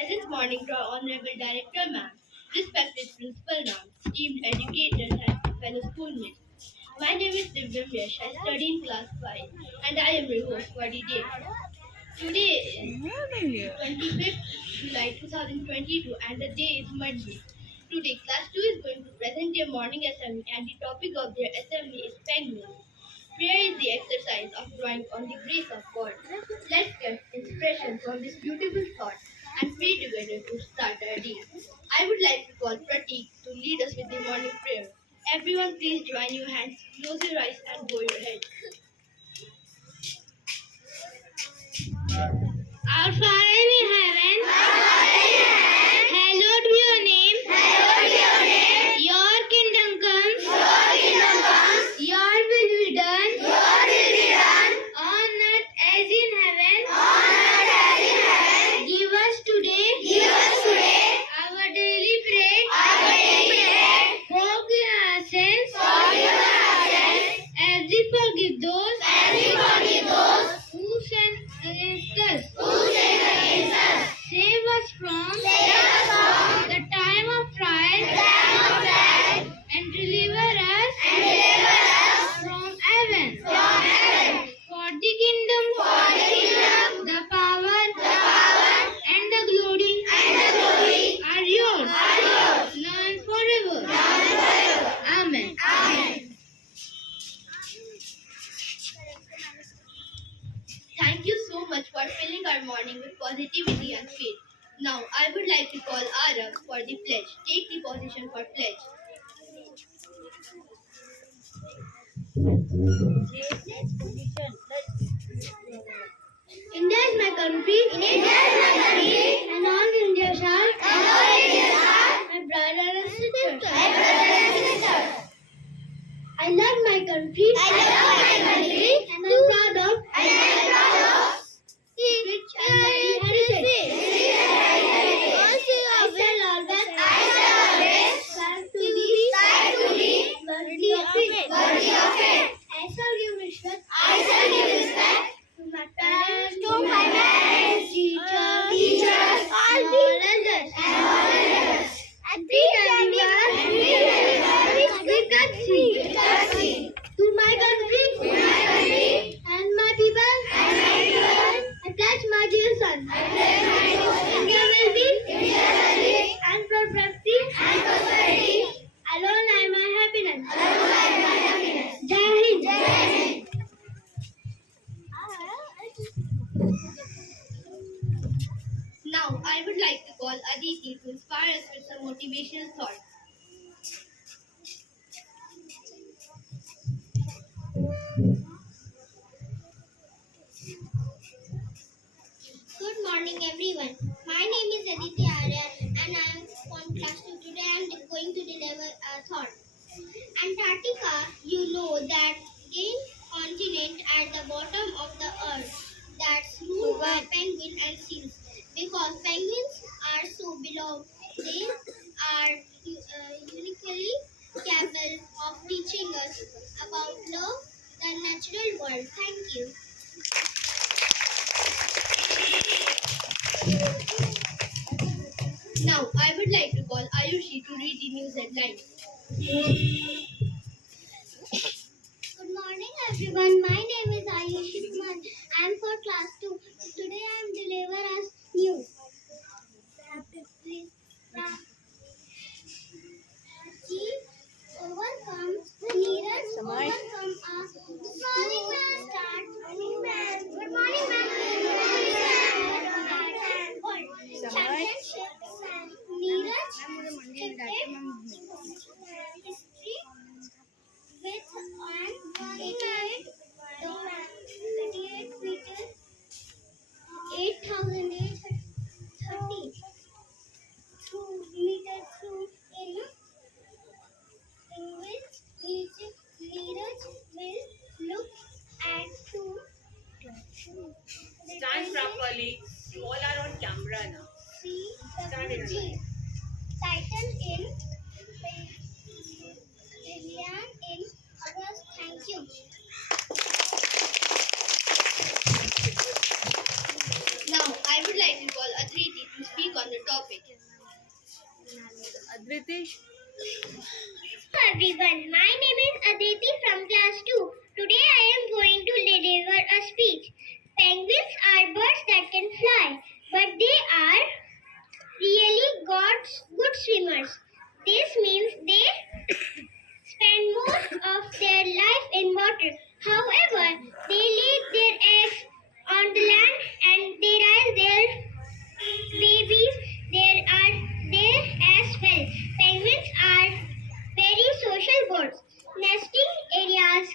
pleasant morning to our Honorable Director Ma'am, respected Principal Ma'am, esteemed educators and fellow schoolmates. My name is Divya Yash. I study in class 5 and I am your host for the day. Today is 25th July 2022 and the day is Monday. Today class 2 is going to present their morning assembly and the topic of their assembly is penguins. Prayer is the exercise of drawing on the grace of God. Let's get inspiration from this beautiful thought and pray together to start our day. I would like to call Pratik to lead us with the morning prayer. Everyone please join your hands, close your eyes and bow your head. Our Father in heaven, hallowed be your name. Your kingdom comes. Your will be done. On earth as in heaven. Give us today. Our daily bread. Forgive our sins. As we forgive those. Who sin against us. Save us from. The time of trial. And deliver us. From evil. For the kingdom. The power. And the glory. Are yours. Now and forever. Amen. Thank you so much for filling our morning with positivity and faith. Now, I would like to call Arav for the pledge. Take the position for pledge. India is my country. And all Indians are. My brother and sisters. I love my country. And I'm proud of. Rich and very heritage. I shall always. Strive to be. Worthy of it. I shall give respect. To my parents. Teachers. And all elders. And treat everyone. With courtesy. To my country. And my people. I pledge my dear son. India will be. And prosperity. Alone I am my happiness. Jai Hind. Now, I would like to call Aditi to inspire us with some motivational thoughts. Good morning, everyone. My name is Aditi Arya, and I am from class 2. Today, I am going to deliver a thought. Antarctica, you know that giant continent at the bottom of the earth that's ruled by penguins and seals. Because penguins are so beloved, they are uniquely capable of teaching us about love, the natural world. Thank you. Now, I would like to call Ayushi to read the news headlines. Good morning, everyone. My name is Ayushi Kumar. I am for class 2. Today, I am deliver us news. Achieve, overcome, Neeraj, overcome us. Good morning, ma'am. Start. Good morning, ma'am. Championship. Neeraj, cricket, history, with an 38 meters, 8,830 meters through in which Neeraj will look at two. Stand properly. You all are on camera now. CWG. Title in Lilian in August. Thank you. Now, I would like to call Aditi to speak on the Ritesh. Hello everyone, my name is Aditi from class 2. Today I am going to deliver a speech. Penguins are birds that can fly, but they are really good swimmers. This means they spend most of their life in water. However, they lay their eggs on the land and they raise their babies. There are there as well. Penguins are very social birds. Nesting areas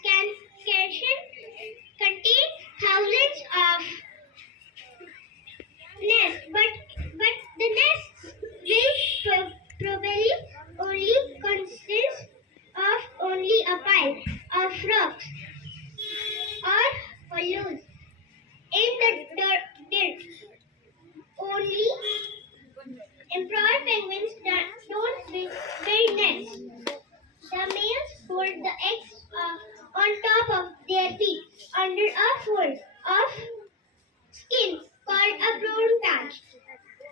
contain thousands of nests, but the nests will probably only consist of only a pile of rocks or hollows in the dirt. Only emperor penguins don't build nests. The males hold the eggs on top of their feet under a fold of skin called a brown patch.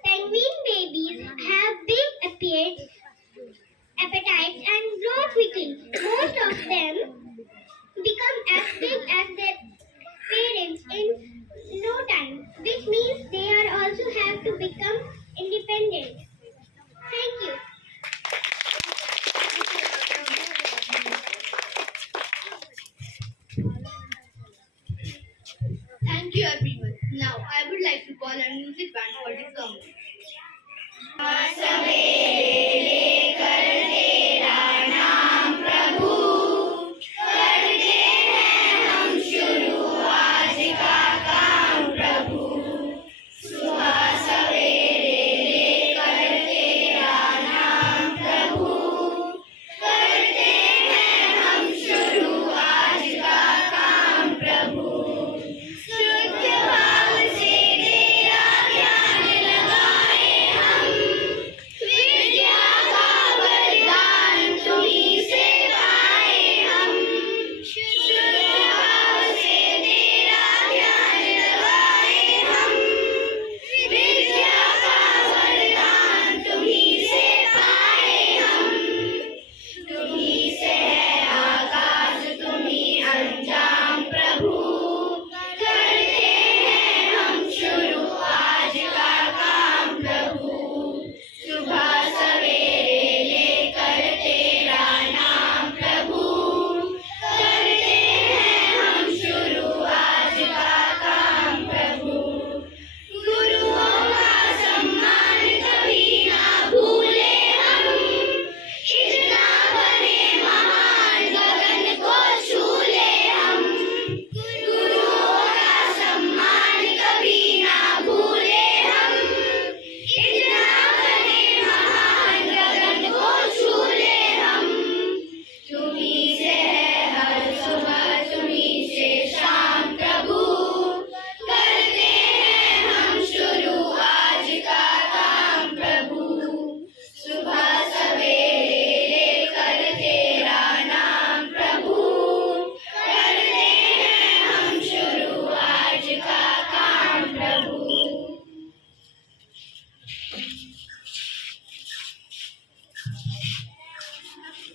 Penguin babies have big appetites and grow quickly. Most of them become as big as their parents in no time, which means they are also have to become independent. Thank you. Thank you everyone. Now I would like to call a music band for this song.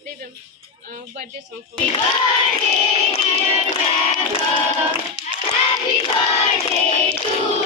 Play them. Birthday song for Happy birthday to